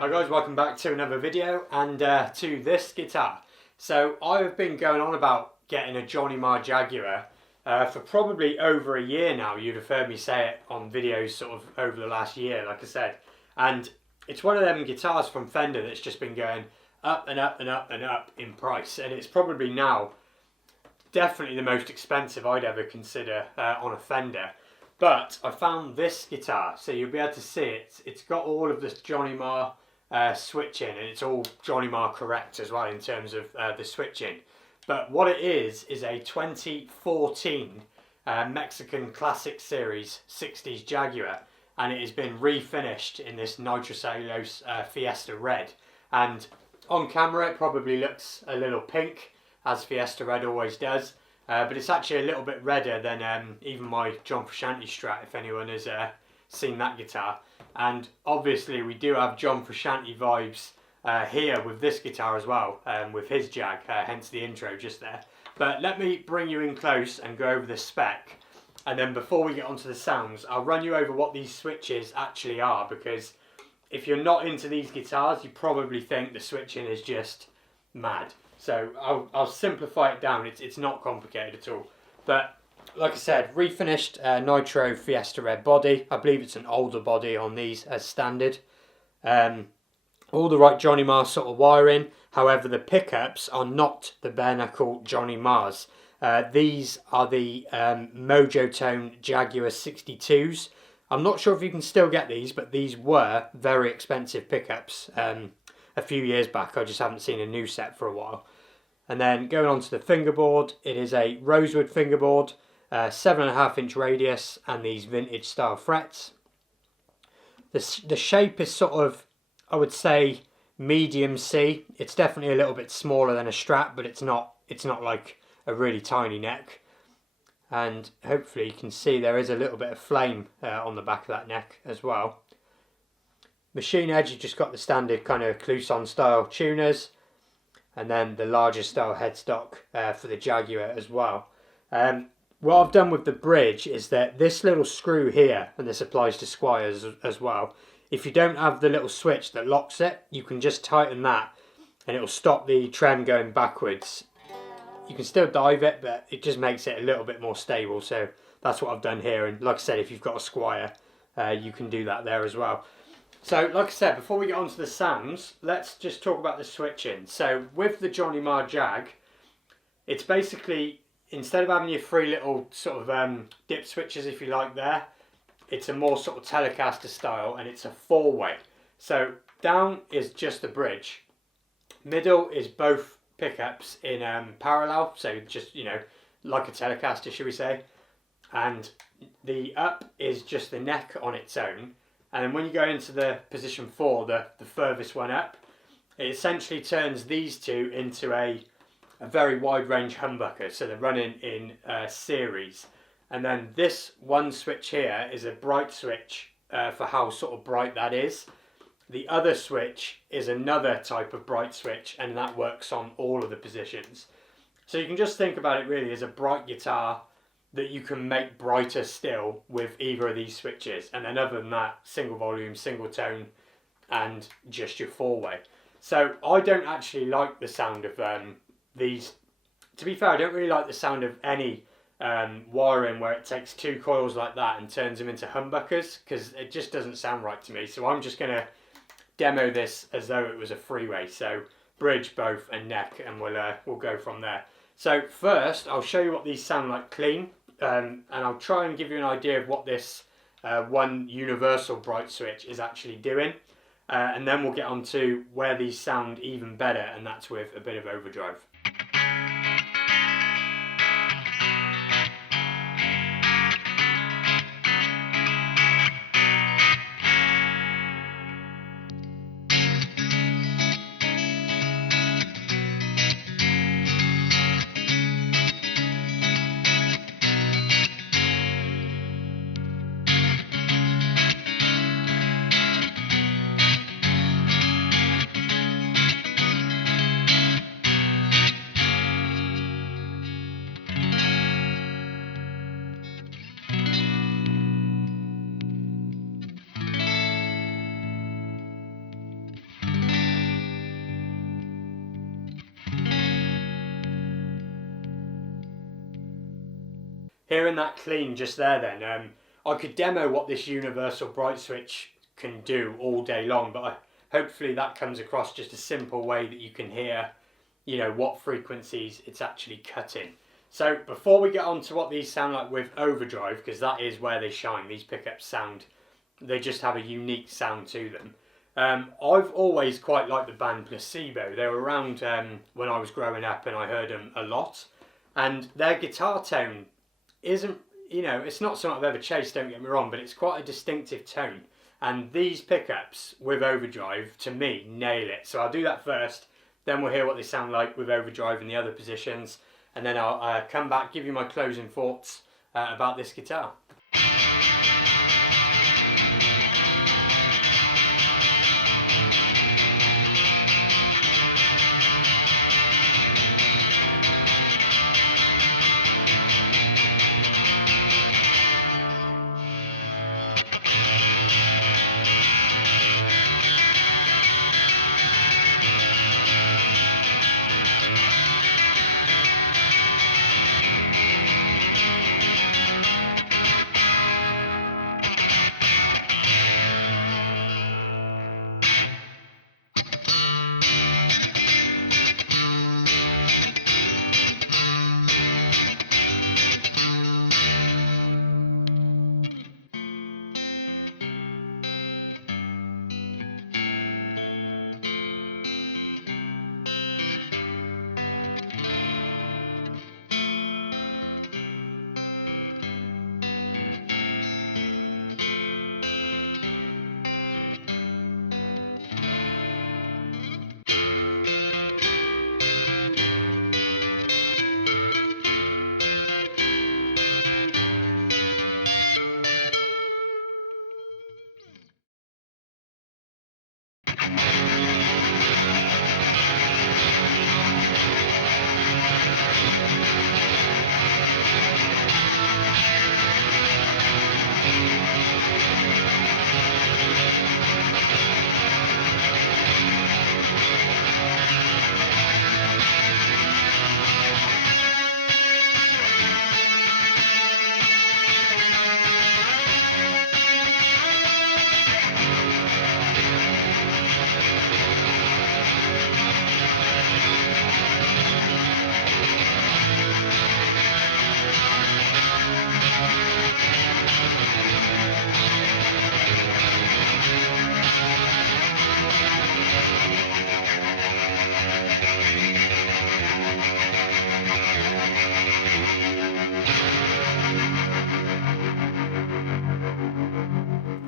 Hi guys, welcome back to another video and to this guitar. So I've been going on about getting a Johnny Marr Jaguar for probably over a year now. You'd have heard me say it on videos sort of over the last year, like I said. And it's one of them guitars from Fender that's just been going up and up and up and up in price. And it's probably now definitely the most expensive I'd ever consider on a Fender. But I found this guitar, so you'll be able to see it. It's got all of this Johnny Marr switching, and it's all Johnny Marr correct as well in terms of the switching. But what it is a 2014 Mexican Classic Series 60s Jaguar, and it has been refinished in this nitrocellulose Fiesta Red. And on camera it probably looks a little pink, as Fiesta Red always does, but it's actually a little bit redder than even my John Frusciante Strat, if anyone has seen that guitar. And obviously we do have John Frusciante vibes here with this guitar as well, with his Jag, hence the intro just there. But let me bring you in close and go over the spec, and then before we get onto the sounds, I'll run you over what these switches actually are, because if you're not into these guitars, you probably think the switching is just mad. So I'll simplify it down. It's not complicated at all. But like I said, refinished Nitro Fiesta Red body. I believe it's an older body on these as standard. All the right Johnny Marr sort of wiring. However, the pickups are not the bare knuckle Johnny Marrs. These are the Mojo Tone Jaguar 62s. I'm not sure if you can still get these, but these were very expensive pickups a few years back. I just haven't seen a new set for a while. And then going on to the fingerboard, it is a rosewood fingerboard, 7.5 inch radius, and these vintage style frets. The shape is sort of, I would say, medium C. It's definitely a little bit smaller than a Strat, but it's not like a really tiny neck. And hopefully you can see there is a little bit of flame on the back of that neck as well. Machine edge, you've just got the standard kind of Clouson style tuners, and then the larger style headstock for the Jaguar as well. What I've done with the bridge is that this little screw here, and this applies to Squires as well, if you don't have the little switch that locks it, you can just tighten that and it'll stop the trem going backwards. You can still dive it, but it just makes it a little bit more stable. So that's what I've done here. And like I said, if you've got a Squire, you can do that there as well. So like I said, before we get on to the sounds, let's just talk about the switching. So with the Johnny Marr Jag, it's basically, instead of having your three little sort of dip switches, if you like, there, it's a more sort of Telecaster style, and it's a four-way. So down is just the bridge. Middle is both pickups in parallel, so just, you know, like a Telecaster, should we say. And the up is just the neck on its own. And then when you go into the position 4, the furthest one up, it essentially turns these two into a very wide range humbucker. So they're running in series. And then this one switch here is a bright switch for how sort of bright that is. The other switch is another type of bright switch, and that works on all of the positions. So you can just think about it really as a bright guitar that you can make brighter still with either of these switches. And then other than that, single volume, single tone, and just your four-way. So I don't actually like the sound of these. To be fair, I don't really like the sound of any wiring where it takes two coils like that and turns them into humbuckers, because it just doesn't sound right to me. So I'm just going to demo this as though it was a freeway. So bridge, both, and neck, and we'll go from there. So first I'll show you what these sound like clean, and I'll try and give you an idea of what this one universal bright switch is actually doing, and then we'll get on to where these sound even better, and that's with a bit of overdrive. Hearing that clean just there then, I could demo what this universal bright switch can do all day long, but hopefully that comes across just a simple way that you can hear, you know, what frequencies it's actually cutting. So before we get on to what these sound like with overdrive, because that is where they shine, these pickups sound, they just have a unique sound to them. I've always quite liked the band Placebo. They were around when I was growing up, and I heard them a lot, and their guitar tone isn't, you know, it's not something I've ever chased, don't get me wrong, but it's quite a distinctive tone, and these pickups with overdrive to me nail it. So I'll do that first, then we'll hear what they sound like with overdrive in the other positions, and then I'll come back, give you my closing thoughts about this guitar.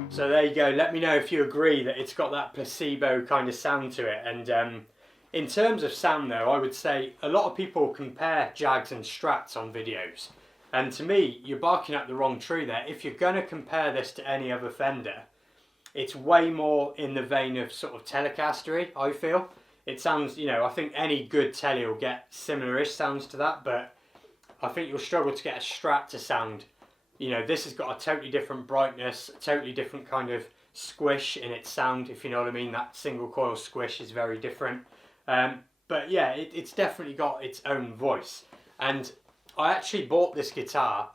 So there you go. Let me know if you agree that it's got that Placebo kind of sound to it. And in terms of sound though, I would say a lot of people compare Jags and Strats on videos. And to me, you're barking up the wrong tree there. If you're going to compare this to any other Fender, it's way more in the vein of sort of Telecastery, I feel. It sounds, you know, I think any good Tele will get similar-ish sounds to that, but I think you'll struggle to get a Strat to sound, you know, this has got a totally different brightness, a totally different kind of squish in its sound, if you know what I mean. That single coil squish is very different. But yeah, it's definitely got its own voice. And I actually bought this guitar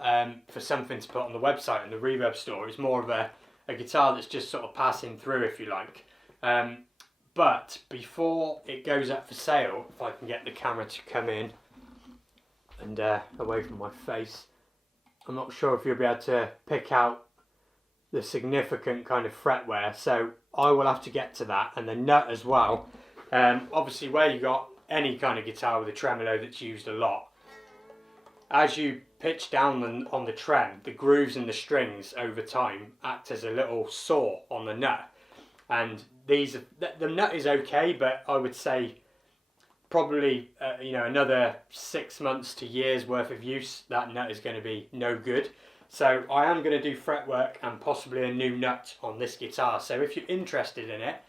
for something to put on the website and the Reverb store. It's more of a guitar that's just sort of passing through, if you like. But before it goes up for sale, if I can get the camera to come in and away from my face, I'm not sure if you'll be able to pick out the significant kind of fret wear, so I will have to get to that, and the nut as well. Obviously, where you got any kind of guitar with a tremolo that's used a lot, as you pitch down on the trem, the grooves in the strings over time act as a little saw on the nut. And the nut is okay, but I would say probably another 6 months to years worth of use, that nut is going to be no good. So I am going to do fretwork and possibly a new nut on this guitar. So if you're interested in it,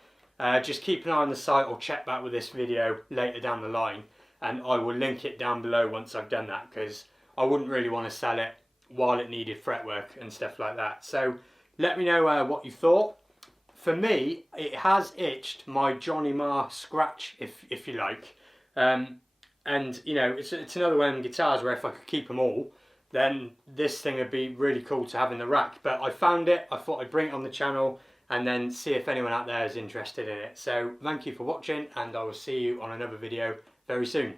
just keep an eye on the site or check back with this video later down the line, and I will link it down below once I've done that, because I wouldn't really want to sell it while it needed fretwork and stuff like that. So let me know what you thought. For me, it has itched my Johnny Marr scratch, if you like. And you know, it's another one of them guitars where if I could keep them all, then this thing would be really cool to have in the rack. But I found it, I thought I'd bring it on the channel and then see if anyone out there is interested in it. So thank you for watching, and I will see you on another video very soon.